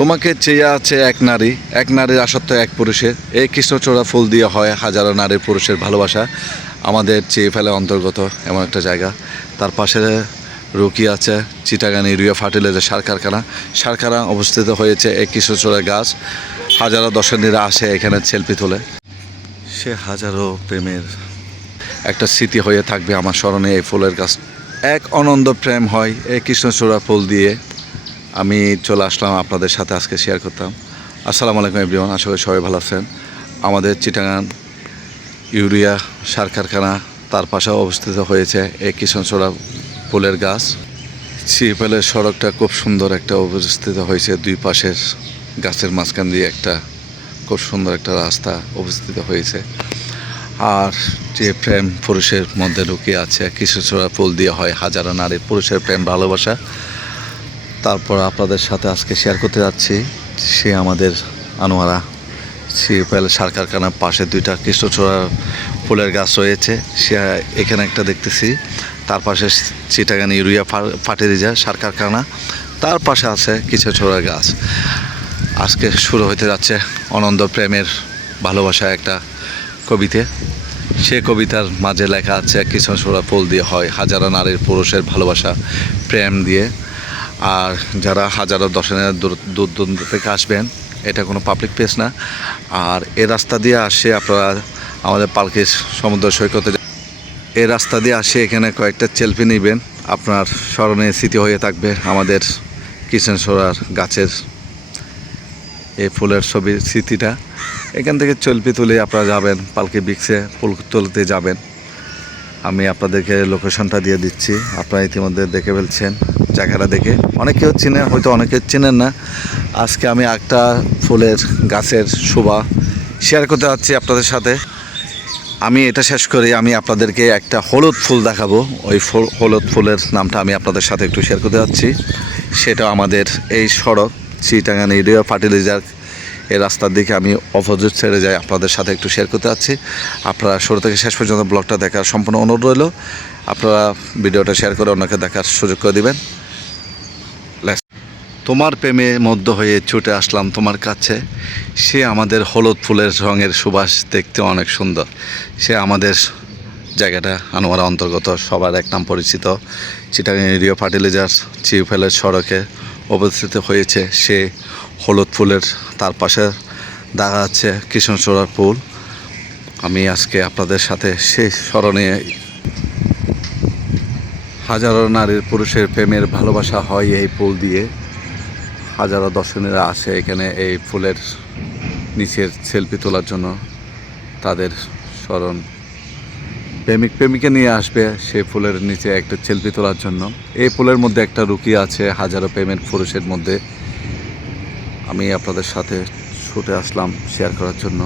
তোমাকে চেয়ে আছে এক নারী, এক নারীর আসক্ত এক পুরুষের। এই কৃষ্ণচূড়া ফুল দিয়ে হয় হাজারো নারী পুরুষের ভালোবাসা। আমাদের চেয়ে ফেলে অন্তর্গত এমন একটা জায়গা। তার পাশে রুকি আছে চিটাগাং ইউরিয়া ফার্টিলাইজার সার কারখানা। সার কারখানা অবস্থিত হয়েছে এই কৃষ্ণচূড়া গাছ। হাজারো দর্শনীরা আসে এখানে সেলফি তোলে। সে হাজারো প্রেমের একটা স্মৃতি হয়ে থাকবে আমার স্মরণে এই ফুলের গাছ। এক অনন্ত প্রেম হয় এই কৃষ্ণচূড়া ফুল দিয়ে। আমি চলে আসলাম আপনাদের সাথে আজকে শেয়ার করতাম। আসসালামু আলাইকুম এভরিওয়ান, আশা করি সবাই ভালো আছেন। আমাদের চিটাগাং ইউরিয়া সার কারখানা, তার পাশে অবস্থিত হয়েছে এই কৃষ্ণচূড়া ফুলের গাছ। সিএফএলের সড়কটা খুব সুন্দর একটা অবস্থিত হয়েছে, দুই পাশের গাছের মাঝখান দিয়ে একটা খুব সুন্দর একটা রাস্তা অবস্থিত হয়েছে। আর যে প্রেম পুরুষের মধ্যে লুকিয়ে আছে, কৃষ্ণচূড়া ফুল দিয়ে হয় হাজারো নারী পুরুষের প্রেম ভালোবাসা। তারপর আপনাদের সাথে আজকে শেয়ার করতে যাচ্ছি সে আমাদের আনোয়ারা সিএফএল সার কারখানার পাশে দুইটা কৃষ্ণচূড়া ফুলের গাছ রয়েছে। সে এখানে একটা দেখতেছি, তার পাশে চিটাগাং ইউরিয়া ফার্টিলাইজার সার কারখানা, তার পাশে আছে কৃষ্ণচূড়া গাছ। আজকে শুরু হতে যাচ্ছে অনন্ত প্রেমের ভালোবাসা একটা কবিতে। সে কবিতার মাঝে লেখা আছে কৃষ্ণচূড়া ফুল দিয়ে হয় হাজারো নারীর পুরুষের ভালোবাসা প্রেম দিয়ে। আর যারা হাজারো দর্শনের দূর দূরান্ত থেকে আসবেন, এটা কোনো পাবলিক প্লেস না। আর এ রাস্তা দিয়ে আসে আপনারা আমাদের পালকির সমুদ্র সৈকতে, এই রাস্তা দিয়ে আসে এখানে কয়েকটা সেলফি নেবেন, আপনার স্মরণে স্মৃতি হয়ে থাকবে আমাদের কৃষ্ণচূড়ার গাছের এই ফুলের ছবির স্মৃতিটা। এখান থেকে সেলফি তুলে আপনারা যাবেন পালকি বিক্সে ফুল তুলতে যাবেন। আমি আপনাদেরকে লোকেশনটা দিয়ে দিচ্ছি, আপনারা ইতিমধ্যে দেখে ফেলছেন জায়গাটা দেখে। অনেকেও চিনেন, হয়তো অনেকে চিনেন না। আজকে আমি একটা ফুলের গাছের শোভা শেয়ার করতে যাচ্ছি আপনাদের সাথে। আমি এটা শেষ করি, আমি আপনাদেরকে একটা হলুদ ফুল দেখাবো। ওই হলুদ ফুলের নামটা আমি আপনাদের সাথে একটু শেয়ার করতে যাচ্ছি। সেটা আমাদের এই সড়ক চিটাগাং ইউরিয়া ফার্টিলাইজার এই রাস্তার দিকে আমি অপোজিট ছেড়ে যাই, আপনাদের সাথে একটু শেয়ার করতে যাচ্ছি। আপনারা শুরু থেকে শেষ পর্যন্ত ব্লগটা দেখার সম্পূর্ণ অনুরোধ রইল। আপনারা ভিডিওটা শেয়ার করে অন্যকে দেখার সুযোগ করে দিবেন। তোমার প্রেমে মধ্য হয়ে ছুটে আসলাম তোমার কাছে। সে আমাদের হলুদ ফুলের রঙের সুবাস দেখতে অনেক সুন্দর। সে আমাদের জায়গাটা আনোয়ারা অন্তর্গত, সবার এক নাম পরিচিত চিটাগাং ইউরিয়া ফার্টিলাইজার সিএফএলের সড়কে অবস্থিত হয়েছে সে হলুদ ফুলের, তার পাশে দেখা যাচ্ছে কৃষ্ণচূড়ার ফুল। আমি আজকে আপনাদের সাথে সেই স্মরণে হাজারো নারীর পুরুষের প্রেমের ভালোবাসা হয় এই ফুল দিয়ে। হাজারো দর্শনীরা আসে এখানে এই ফুলের নিচের সেলফি তোলার জন্য। তাদের স্মরণ প্রেমিক প্রেমিকা নিয়ে আসবে সেই ফুলের নিচে একটা সেলফি তোলার জন্য। এই ফুলের মধ্যে একটা রুকি আছে হাজারো প্রেমের পুরুষের মধ্যে। আমি আপনাদের সাথে ছুটে আসলাম শেয়ার করার জন্য।